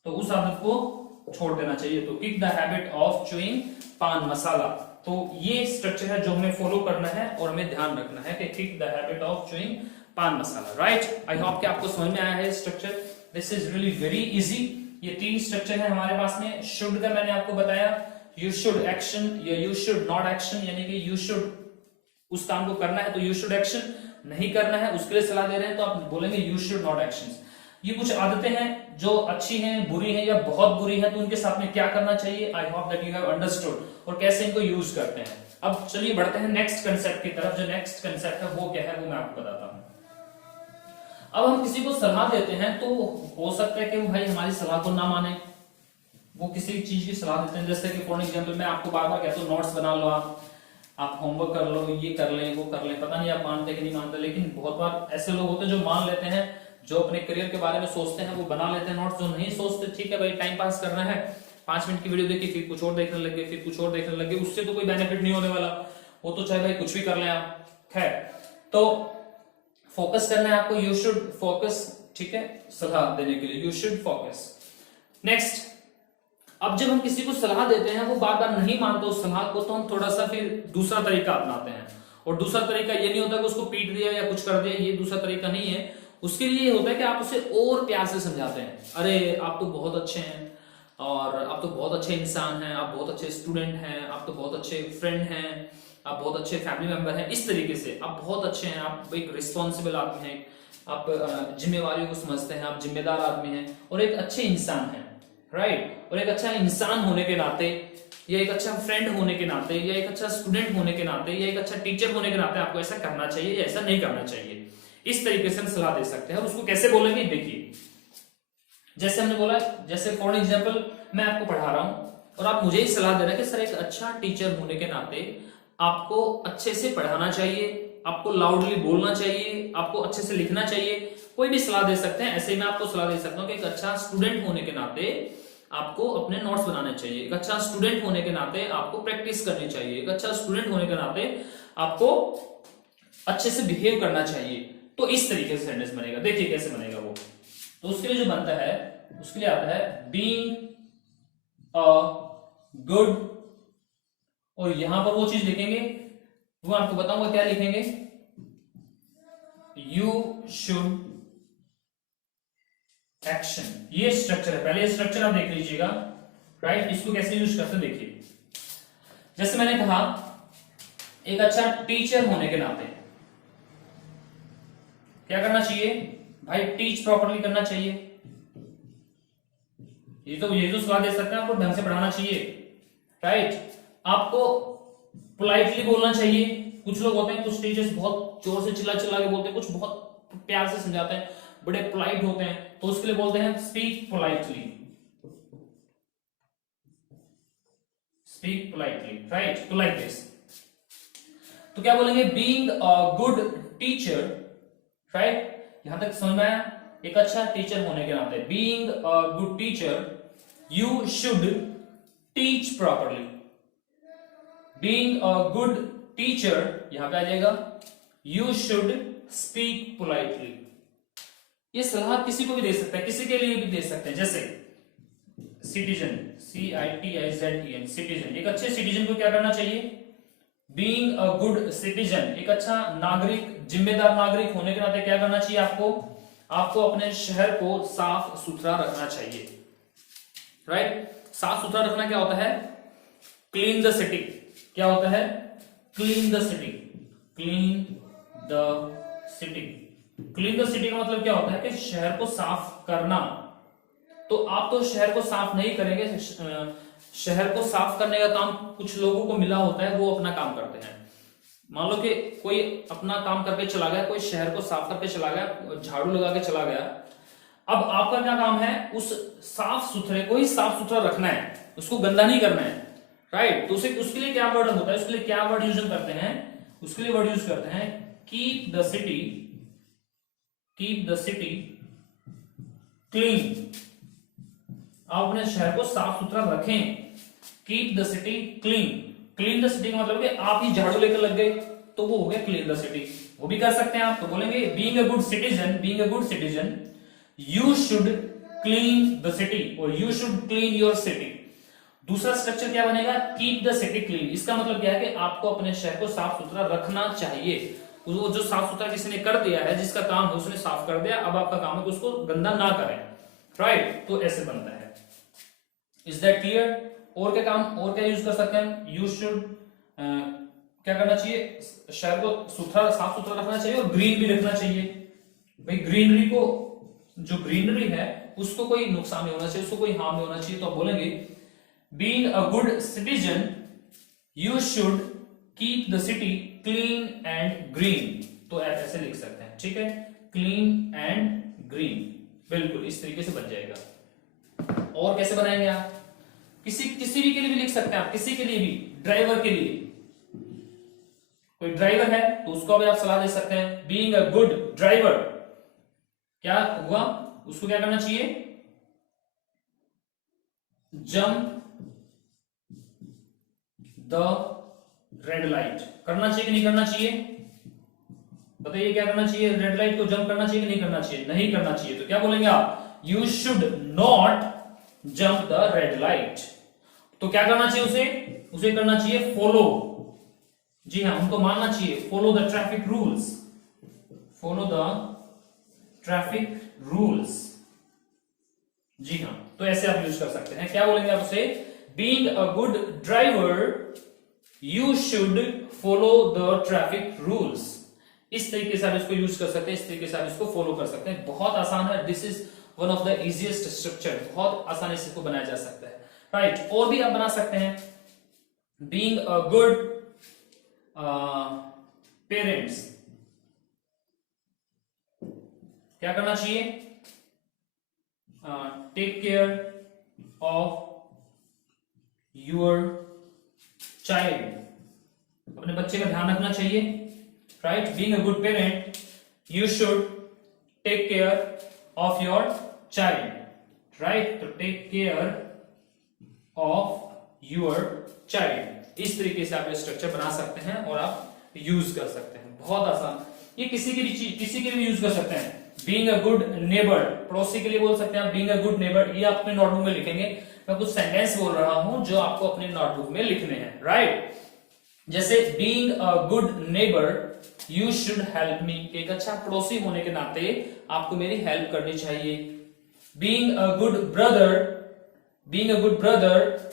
तो उस आदत को छोड़ देना चाहिए। तो kick the habit of chewing पान मसाला। तो ये स्ट्रक्चर है जो हमें फॉलो करना है और हमें ध्यान रखना है कि kick the habit of chewing पान मसाला, राइट। आई होप कि आपको समझ में आया है structure. This is really very easy. ये 3 स्ट्रक्चर है हमारे पास में। शुड का मैंने आपको बताया, यू शुड एक्शन या यू शुड नॉट एक्शन, यानी कि यू शुड उस काम को करना है तो यू शुड एक्शन, नहीं करना है उसके लिए सलाह दे रहे हैं तो आप बोलेंगे यू शुड नॉट एक्शन। ये कुछ आदतें हैं जो अच्छी हैं, बुरी हैं या बहुत बुरी हैं, तो उनके साथ में क्या करना चाहिए। आई hope that you have understood, और कैसे इनको यूज करते हैं। अब चलिए बढ़ते हैं नेक्स्ट कंसेप्ट की तरफ। जो नेक्स्ट कंसेप्ट है वो क्या है वो मैं आपको बताता हूं। अब हम किसी को सलाह देते हैं तो हो सकता है कि वो भाई हमारी सलाह को ना माने, वो किसी चीज की सलाह देते हैं, जैसे कि फॉर एग्जांपल मैं आपको बार बार कहता हूँ नोट्स बना लो, आप होमवर्क कर लो, ये कर लें वो कर लें, पता नहीं आप मानते कि नहीं मानते। लेकिन बहुत बार ऐसे लोग होते हैं जो मान लेते हैं, जो अपने करियर के बारे में सोचते हैं वो बना लेते हैं नोट्स, जो नहीं सोचते ठीक है भाई टाइम पास करना है, 5 मिनट की वीडियो देखी फिर कुछ और देखने लगे, फिर कुछ और देखने लगे, उससे तो कोई बेनिफिट नहीं होने वाला। वो तो चाहे भाई कुछ भी कर लें आप। खैर, तो फोकस करना है आपको, यू शुड फोकस, ठीक है, सलाह देने के लिए यू शुड फोकस। नेक्स्ट, अब जब हम किसी को सलाह देते हैं वो बार बार नहीं मानते उस सलाह को, तो हम थोड़ा सा फिर दूसरा तरीका अपनाते हैं। और दूसरा तरीका ये नहीं होता कि उसको पीट दिया या कुछ कर दिया, ये दूसरा तरीका नहीं है। उसके लिए होता है कि आप उसे और प्यार से समझाते हैं, अरे आप तो बहुत अच्छे हैं, और आप तो बहुत अच्छे इंसान हैं, आप बहुत अच्छे स्टूडेंट हैं, आप तो बहुत अच्छे फ्रेंड हैं, आप बहुत अच्छे फैमिली मेंबर हैं। इस तरीके से आप बहुत अच्छे हैं, आप एक रिस्पॉन्सिबल आदमी हैं, आप जिम्मेवारियों को समझते हैं, आप जिम्मेदार आदमी हैं और एक अच्छे इंसान हैं, राइट। और एक अच्छा इंसान होने के नाते या एक अच्छा फ्रेंड होने के नाते, या एक अच्छा स्टूडेंट होने के नाते, या एक अच्छा टीचर होने के नाते आपको ऐसा करना चाहिए या ऐसा नहीं करना चाहिए। इस तरीके से हम सलाह दे सकते हैं। और उसको कैसे बोलेंगे, देखिए जैसे हमने बोला, जैसे फॉर एग्जाम्पल मैं आपको पढ़ा रहा हूं और आप मुझे ही सलाह दे रहे हैं कि सर एक अच्छा टीचर होने के नाते आपको अच्छे से पढ़ाना चाहिए, आपको लाउडली बोलना चाहिए, आपको अच्छे से लिखना चाहिए। कोई भी सलाह दे सकते हैं। ऐसे ही मैं आपको सलाह दे सकता हूँ कि एक अच्छा स्टूडेंट होने के नाते आपको अपने नोट्स बनाने चाहिए, एक अच्छा स्टूडेंट होने के नाते आपको प्रैक्टिस करनी चाहिए, एक अच्छा स्टूडेंट होने के नाते आपको अच्छे से बिहेव करना चाहिए। तो इस तरीके से सेंटेंस बनेगा। देखिए कैसे बनेगा वो। तो उसके लिए जो बनता है, उसके लिए आता है बीइंग अ गुड, और यहां पर वो चीज लिखेंगे, वो आपको बताऊंगा क्या लिखेंगे, यू शुड एक्शन। ये स्ट्रक्चर है, पहले स्ट्रक्चर आप देख लीजिएगा, राइट। इसको कैसे यूज करते हैं देखिए। जैसे मैंने कहा एक अच्छा टीचर होने के नाते क्या करना चाहिए भाई, टीच प्रॉपर्ली करना चाहिए। ये तो सलाह दे सकते हैं, आपको ढंग से पढ़ाना चाहिए, राइट। आपको पोलाइटली बोलना चाहिए। कुछ लोग होते हैं, कुछ टीचर्स बहुत जोर से चिल्ला चिल्ला के बोलते हैं, कुछ बहुत प्यार से समझाते हैं, बड़े पोलाइट होते हैं, तो उसके लिए बोलते हैं speak politely, speak politely, right. तो लाइक दिस। तो क्या बोलेंगे, being a good teacher, right. यहां तक समझ में आया। एक अच्छा टीचर होने के नाते, being a good teacher you should teach properly. Being a good teacher यहां पे आ जाएगा यू शुड स्पीक पोलाइटली। ये सलाह किसी को भी दे सकते हैं, किसी के लिए भी दे सकते हैं। जैसे सिटीजन, CITIZEN, सिटीजन, एक अच्छे सिटीजन को क्या करना चाहिए, बीइंग अ गुड सिटीजन, एक अच्छा नागरिक, जिम्मेदार नागरिक होने के नाते क्या करना चाहिए आपको अपने शहर को साफ सुथरा रखना चाहिए, राइट। साफ सुथरा रखना क्या होता है, क्लीन द सिटी। क्या होता है, clean the city, clean the city. Clean the city का मतलब क्या होता है कि शहर को साफ करना। तो आप तो शहर को साफ नहीं करेंगे, शहर को साफ करने का काम कुछ लोगों को मिला होता है, वो अपना काम करते हैं। मान लो कि कोई अपना काम करके चला गया, कोई शहर को साफ करके चला गया, झाड़ू लगा के चला गया। अब आपका क्या काम है, उस साफ सुथरे को ही साफ सुथरा रखना है, उसको गंदा नहीं करना है, राइट। तो उसके लिए क्या वर्ड होता है, उसके लिए क्या वर्ड यूज करते हैं, उसके लिए वर्ड यूज करते हैं keep the city, keep the city clean. आप अपने शहर को साफ सुथरा रखें, keep the city clean. Clean the city का मतलब कि आप ही झाड़ू लेकर लग गए तो वो हो गया क्लीन द सिटी। वो भी कर सकते हैं आप, तो बोलेंगे being a good citizen, being a good citizen you should clean the city, और you should clean your city. दूसरा स्ट्रक्चर क्या बनेगा, कीप द सिटी क्लीन। इसका मतलब क्या है कि आपको अपने शहर को साफ सुथरा रखना चाहिए। वो जो साफ सुथरा किसी ने कर दिया है, जिसका काम है उसने साफ कर दिया, अब आपका काम है कि उसको गंदा ना करें, राइट। तो ऐसे बनता है। Is that clear. और क्या काम, और क्या यूज कर सकते हैं, यू शुड क्या करना चाहिए, शहर को सुथरा साफ सुथरा रखना चाहिए और ग्रीन भी रखना चाहिए। भाई ग्रीनरी को, जो ग्रीनरी है उसको कोई नुकसान नहीं होना चाहिए, उसको कोई हार्म नहीं होना चाहिए। तो आप बोलेंगे being a good citizen you should keep the city clean and green. तो आप ऐसे लिख सकते हैं, ठीक है, क्लीन एंड ग्रीन, बिल्कुल इस तरीके से बन जाएगा। और कैसे बनाएंगे आप, किसी भी के लिए भी लिख सकते हैं आप, किसी के लिए भी, ड्राइवर के लिए, कोई ड्राइवर है तो उसको भी आप सलाह दे सकते हैं बीइंग अ गुड ड्राइवर। क्या हुआ, उसको क्या करना चाहिए, जंप द रेड लाइट। करना चाहिए कि नहीं करना चाहिए, बताइए क्या करना चाहिए, रेड लाइट को जंप करना चाहिए कि नहीं करना चाहिए, नहीं करना चाहिए। तो क्या बोलेंगे आप, you should not jump the red light. तो क्या करना चाहिए उसे करना चाहिए फॉलो, जी हाँ, उनको मानना चाहिए, follow the traffic rules, follow the traffic rules, जी हाँ। तो ऐसे आप यूज कर सकते हैं। क्या बोलेंगे आप उसे, being a good driver you should follow the traffic rules. इस तरीके से आप इसको यूज कर सकते हैं, इस तरीके से आप इसको फॉलो कर सकते हैं। बहुत आसान है, this is one of the easiest structure, बहुत आसानी से इसको बनाया जा सकता है, राइट। और भी आप बना सकते हैं, बीइंग अ गुड पेरेंट्स, क्या करना चाहिए? Take care of your child, अपने बच्चे का ध्यान रखना चाहिए, right? Being a good parent you should take care of your child, right? तो take care of your child, इस तरीके से आप ये स्ट्रक्चर बना सकते हैं और आप यूज कर सकते हैं, बहुत आसान। ये किसी की भी चीज, किसी के लिए यूज कर सकते हैं। बीइंग अ गुड नेबर, पड़ोसी के लिए बोल सकते हैं आप बीइंग अ गुड नेबर, ये आप अपने नोटबुक में लिखेंगे। मैं कुछ सेंटेंस बोल रहा हूं जो आपको अपने नोटबुक में लिखने हैं, राइट? जैसे being a good neighbour you should help me, एक अच्छा पड़ोसी होने के नाते आपको मेरी हेल्प करनी चाहिए। Being a good brother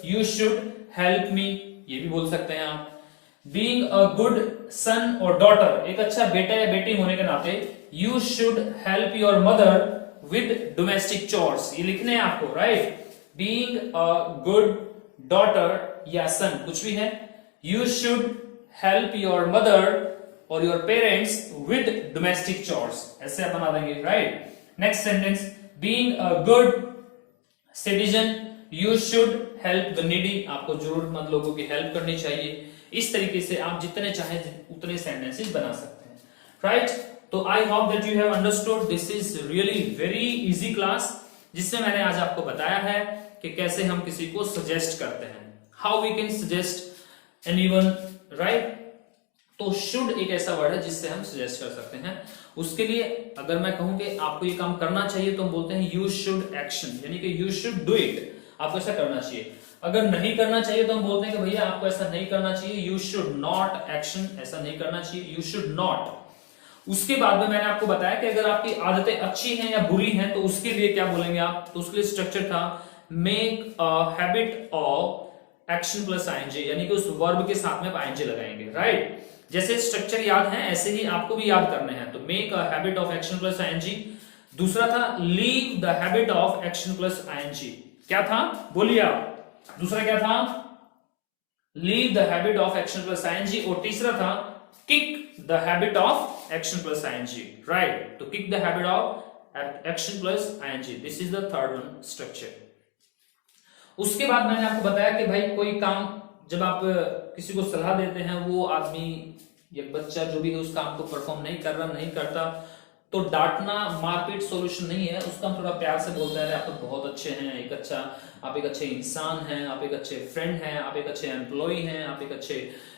you should help me, ये भी बोल सकते हैं आप। बीइंग अ गुड सन और डॉटर, एक अच्छा बेटा या बेटी होने के नाते you should help your mother with domestic chores, ये लिखने हैं आपको, right? Being a good daughter या सन, कुछ भी है, you should help your mother और your parents with domestic chores, ऐसे आप बना देंगे, right? Next sentence, being a good citizen you should help the needy, आपको जरूरतमंद लोगों की हेल्प करनी चाहिए। इस तरीके से आप जितने चाहे उतने सेंटेंसेस बना सकते हैं, राइट? तो आई hope that you have understood, this is really very easy class, जिसमें मैंने आज आपको बताया है कि कैसे हम किसी को सजेस्ट करते हैं, how we can suggest anyone, right? तो शुड एक ऐसा वर्ड है जिससे हम सजेस्ट कर सकते हैं। उसके लिए अगर मैं कहूं कि आपको ये काम करना चाहिए तो हम बोलते हैं यू शुड एक्शन, यानी कि यू शुड डू इट, आपको ऐसा करना चाहिए। अगर नहीं करना चाहिए तो हम बोलते हैं कि भैया आपको ऐसा नहीं करना चाहिए, यू शुड नॉट एक्शन, ऐसा नहीं करना चाहिए, यू शुड नॉट। उसके बाद में मैंने आपको बताया कि अगर आपकी आदतें अच्छी हैं या बुरी हैं तो उसके लिए क्या बोलेंगे आप, तो उसके लिए स्ट्रक्चर था make a habit of action plus ING, यानी कि उस वर्ब के साथ में आप आईएनजी लगाएंगे, राइट? जैसे स्ट्रक्चर याद है ऐसे ही आपको भी याद करने हैं, तो make a habit of action plus ING. दूसरा था leave the habit of action plus ING, क्या था बोलिए आप? दूसरा क्या था? Leave the habit of action plus ING. और तीसरा था kick the habit of action plus ING, right? तो kick the habit of action plus ING, this is the third one structure. उसके बाद मैंने आपको बताया कि भाई कोई काम जब आप किसी को सलाह देते हैं, वो आदमी या बच्चा जो भी है उस काम को परफॉर्म नहीं कर रहा, नहीं करता, तो डांटना मारपीट सॉल्यूशन नहीं है, उसका हम थोड़ा प्यार से बोलते हैं आप तो बहुत अच्छे हैं, आप एक अच्छे इंसान हैं, आप एक अच्छे फ्रेंड हैं, आप एक अच्छे एम्प्लॉय हैं, आप एक अच्छे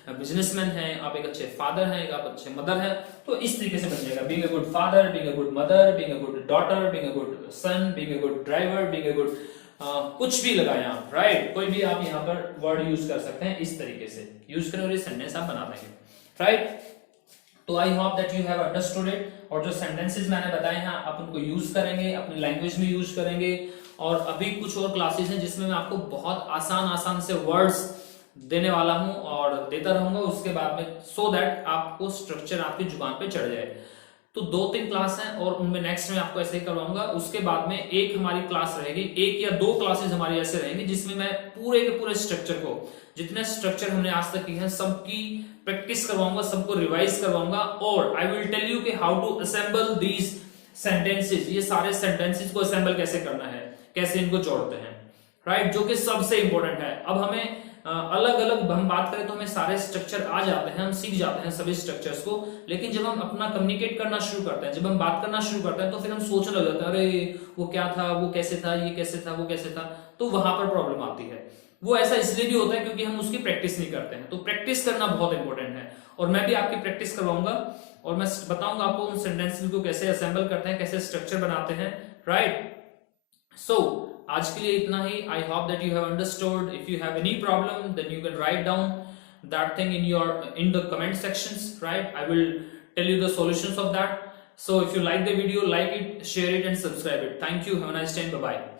बिजनेसमैन हैं, आप एक अच्छे फादर हैं, आप अच्छे मदर हैं। तो इस तरीके से बन जाएगा being a good father, being a good mother, being a good daughter, being a good son, being a good driver, being a good कुछ भी लगाएं आप, राइट? कोई भी आप यहाँ पर वर्ड यूज कर सकते हैं, इस तरीके से यूज करें और ये सेंटेंस आप बना देंगे, राइट? तो आई hope that you have understood it, और जो सेंटेंसेस मैंने बताए हैं आप उनको यूज करेंगे, अपनी लैंग्वेज में यूज करेंगे। और अभी कुछ और क्लासेस हैं जिसमें मैं आपको बहुत आसान से वर्ड्स देने वाला हूं और देता रहूंगा उसके बाद में, सो दैट आपको स्ट्रक्चर आपकी जुबान पे चढ़ जाए। तो 2-3 क्लास हैं और उनमें नेक्स्ट में आपको ऐसे ही करवाऊंगा। उसके बाद में एक हमारी क्लास रहेगी, 1 या 2 क्लासेस हमारी ऐसे रहेंगी जिसमें मैं पूरे के पूरे स्ट्रक्चर को, जितने स्ट्रक्चर हमने आज तक किए हैं सबकी प्रैक्टिस करवाऊंगा, सबको रिवाइज करवाऊंगा, और आई विल टेल यू कि how to assemble these sentences, ये सारे सेंटेंसेस को असेंबल कैसे करना है, कैसे इनको जोड़ते हैं, राइट? जो कि सबसे इंपॉर्टेंट है। अब हमें अलग अलग हम बात करें तो हमें सारे स्ट्रक्चर आ जाते हैं, हम सीख जाते हैं सभी स्ट्रक्चर्स को, लेकिन जब हम अपना कम्युनिकेट करना शुरू करते हैं, जब हम बात करना शुरू करते हैं तो फिर हम सोचने लग जाते हैं अरे वो क्या था, वो कैसे था, ये कैसे था, वो कैसे था, तो वहां पर प्रॉब्लम आती है। वो ऐसा इसलिए भी होता है क्योंकि हम उसकी प्रैक्टिस नहीं करते हैं। तो प्रैक्टिस करना बहुत इंपॉर्टेंट है और मैं भी आपकी प्रैक्टिस करवाऊंगा और मैं बताऊंगा आपको उन सेंटेंसेस को कैसे असेंबल करते हैं, कैसे स्ट्रक्चर बनाते हैं, राइट? सो आज के लिए इतना ही। I hope that you have understood. If you have any problem then you can write down that thing in the comment sections, right? I will tell you the solutions of that. So if you like the video, like it, share it and subscribe it. Thank you. Have a nice time. Bye bye.